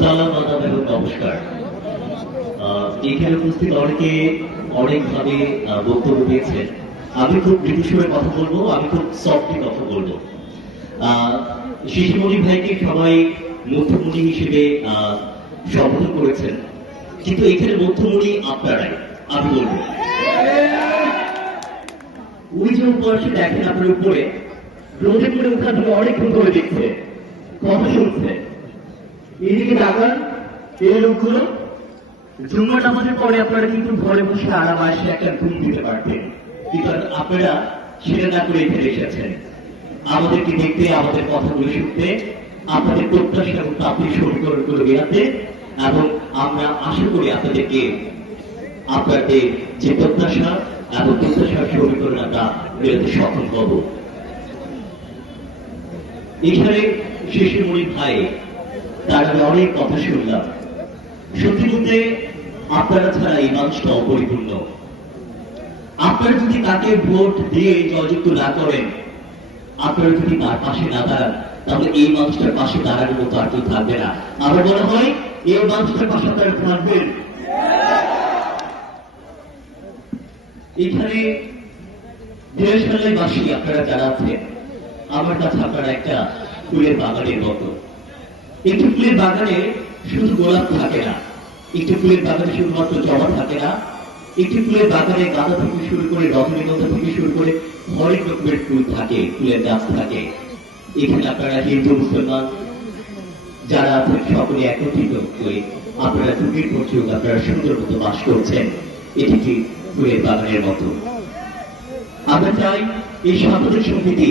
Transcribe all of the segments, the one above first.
সালাম আদাব এবং নমস্কার। এখানে উপস্থিত অনেকে অনেকভাবে বক্তব্য দিয়েছেন। আমি খুব মৃদুস্বরে কথা বলবো, আমি খুব সফটলি কথা বলবো। শিশিমণি ভাইকে সবাই মধ্যমণি হিসেবে সম্বোধন করেছেন, কিন্তু এখানে মধ্যমণি আপনারাই। আমি বলবো ওই যে উপরে দেখেন, আপনার উপরে রোদে পড়ে ওখান থেকে অনেকক্ষণ ধরে দেখছে, কথা শুনছে। এইদিকে তাকান, এই লোকগুলো জুম্মার নামাজের পরে আপনারা কিন্তু ঘরে বসে আরাম আসে একটা ঘুম দিতে পারতেন, কিন্তু আপনারা সেটা না করে এখানে এসেছেন আমাদেরকে দেখতে, আমাদের কথাগুলো শুনতে, আপনাদের প্রত্যাশা এবং প্রাপ্তি সমীকরণ করে বেড়াতে, এবং আমরা আশা করি আপনাদেরকে আপনাদের যে প্রত্যাশা এবং প্রত্যাশার সমীকরণ আমরা বেরোতে সক্ষম হব। এখানে শিশিমণি ভাই তার আমি অনেক কথা শুনলাম। সত্যি বলতে আপনারা ছাড়া এই মানুষটা অপরিপূর্ণ। আপনারা যদি তাকে ভোট দিয়ে জয়যুক্ত না করেন, আপনারা যদি তার পাশে না দাঁড়ান, তাহলে এই মানুষটার পাশে দাঁড়ানোর মতো আর কেউ থাকবে না। আমার মনে হয় এই মানুষটার পাশে আপনারা থাকবেন। এখানে দেশবাসী আপনারা যারা আছেন, আমার কাছে আপনারা একটা ফুলের বাগানের মতো। একটি ফুলের বাগানে শুধু গোলাপ থাকে না, একটি ফুলের বাগানে শুধুমাত্র জবা থাকে না, একটি ফুলের বাগানে গাঁদা থেকে শুরু করে রজনীগন্ধা থেকে শুরু করে হরেক রকমের ফুল থাকে, ফুলের গাছ থাকে। এখানে আপনারা হিন্দু মুসলমান যারা আছেন সকলে একত্রিত হয়ে আপনারা যুগের পর যুগ আপনারা সুন্দর মতো বাস করছেন। এটি কি ফুলের বাগানের মতো। আমরা চাই এই সামাজিক সম্প্রীতি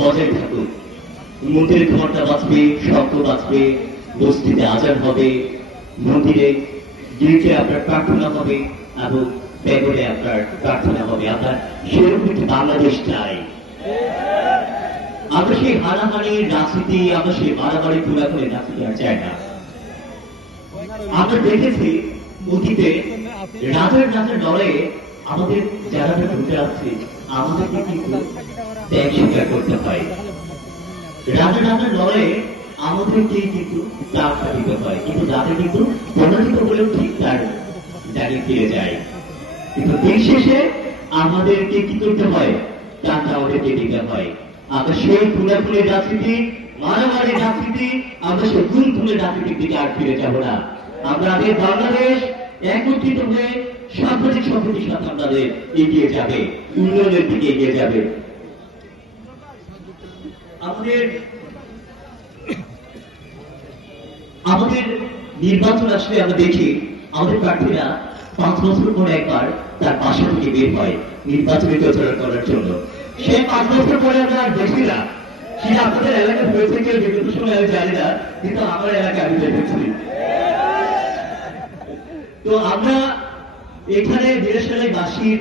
বজায় থাকুক। মন্দিরে ঘন্টা বাজবে, শব্দ বাজবে, বস্তিতে আজান হবে, মন্দিরে গির্জে আপনার প্রার্থনা হবে এবং বেগরে আপনার প্রার্থনা হবে। আমরা সেরকম একটি বাংলাদেশ চাই। আমরা সেই হানাহানির রাজনীতি, আমরা সেই মারামারি পুরাপুরি রাজনীতি আর চাই না। আমরা দেখেছি অতীতে রাজার রাজার দলে আমাদের যারা ঢুকে আছে, আমাদেরকে কিন্তু ত্যাগ স্বীকার করতে হয়। রাজা রাজার দলে আমাদেরকে কিন্তু প্রার্থনা দিতে হয়, কিন্তু রাজা কিন্তু পরাজিত হলেও ঠিক তার জায়গায় ফিরে যায়। কিন্তু দিন শেষে আমাদেরকে কি করতে হয়? টাকা আমাদেরকে দিতে হয়। আমরা সেই ফুলের রাজনীতি, মারামারি রাজনীতি, আমরা সেই ফুলের রাজনীতির দিকে আর ফিরে যাব না। আমরা আমাদের বাংলাদেশ একত্রিত হয়ে সামাজিক সম্প্রীতির সাথে আমাদের এগিয়ে যাবে, উন্নয়নের দিকে এগিয়ে যাবে। আমাদের নির্বাচন আসলে আমরা দেখি আমাদের প্রার্থীরা 5 বছর পরে একবার তার বাসা থেকে বের হয় নির্বাচনী প্রচারণা করার জন্য। সেই 5 বছর পরে আমরা আর দেখি না। সেটা আপনাদের এলাকায় হয়েছে কেউ বিগত সময় আমি জানি না, কিন্তু আমার এলাকায় আমি দেখেছি। তো আমরা এখানে দেশবাসীর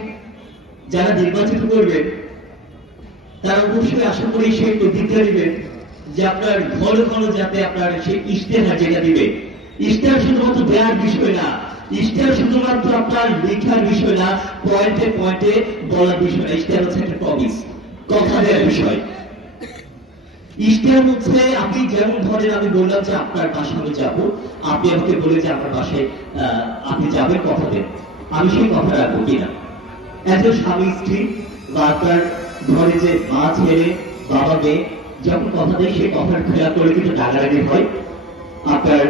যারা নির্বাচিত করবেন, তারা অবশ্যই আশা করি সেই প্রতিজ্ঞা নেবেন যে আপনার ঘর ঘর যাতে আপনার সেই ইশতেহার যেটা দিবে, ইশতেহার শুধুমাত্র দেওয়ার বিষয় না, ইশতেহার শুধুমাত্র আপনার লেখার বিষয় না, পয়েন্টে পয়েন্টে বলার বিষয় না। ইশতেহার হচ্ছে একটা প্রমিস, কথা দেওয়ার বিষয়। ইশতেহার হচ্ছে আপনি যেমন ধরেন আমি বললাম যে আপনার বাসায় আমি যাবো, আপনি আমাকে বলে যে আপনার বাসায় আপনি যাবেন, কথা দেন, আমি সেই কথা রাখবো কিনা। একজন স্বামী স্ত্রী বা আপনার ঘরে যে মা ছেলে বাবা মেয়ে যখন কথা দেয়, সেই কথার খেলা করে কিন্তু রাগারাগি হয়। আপনার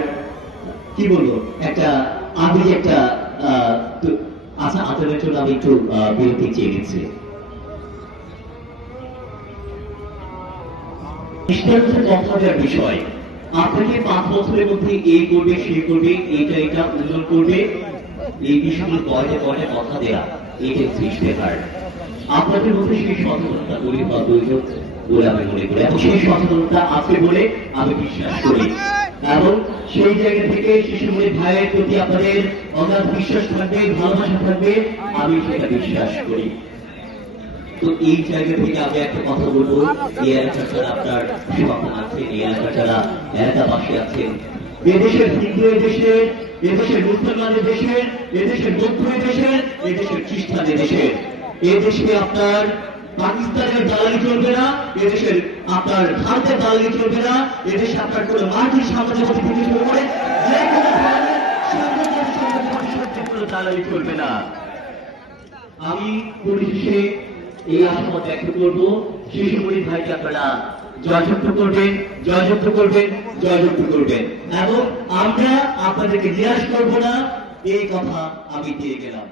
কি বলবো, একটা আমি একটা আচ্ছা আচরণের জন্য আমি একটু বিরতি চেয়ে নিচ্ছি। কথা দেওয়ার বিষয়, আপনাকে 5 বছরের মধ্যে এই করবে, সে করবে, এটা উন্নয়ন করবে, এই বিষয়গুলো পয়েন্টে পয়েন্টে কথা দেয়া, এটা ইশতেহার। আপনাদের মধ্যে সেই সচেতনতা বলি বা প্রয়োজন বলে আমি মনে করি, এবং সেই সচেতনতা আছে বলে আমি বিশ্বাস করি। এবং সেই জায়গা থেকে শিশুমণি ভাইয়ের প্রতি আপনাদের অগাধ বিশ্বাস থাকবে, ভালোবাসা থাকবে, আমি সেটা বিশ্বাস করি। তো এই জায়গা থেকে আমি একটা কথা বলবো, এই এলাকার যারা আপনার সন্তান আছেন, এই এলাকার যারা এলাকাবাসী আছেন, এদেশের হিন্দু দেশের, এদেশের মুসলমানের দেশের, এদেশের বৌদ্ধ দেশের, এদেশের খ্রিস্টানের দেশের, এদেশে আপনার পাকিস্তানের দালালি চলবে না, এদেশের আপনার ভারতের দালালি চলবে না, এদেশে আপনার কোনো মাটির সাম্রাজ্যবাদী থেকে শুরু করে যে কোনো ধরনের সাম্রাজ্যবাদী শক্তির কোনো দালালি চলবে না। আমি পরিশেষে এই আশাবাদ ব্যক্ত করব, শিশু মনির ভাইকে আপনারা জয়যুক্ত করবেন, জয়যুক্ত করবেন, জয়যুক্ত করবেন, এবং আমরা আপনাদেরকে নিরাশ করব না, এই কথা আমি দিয়ে গেলাম।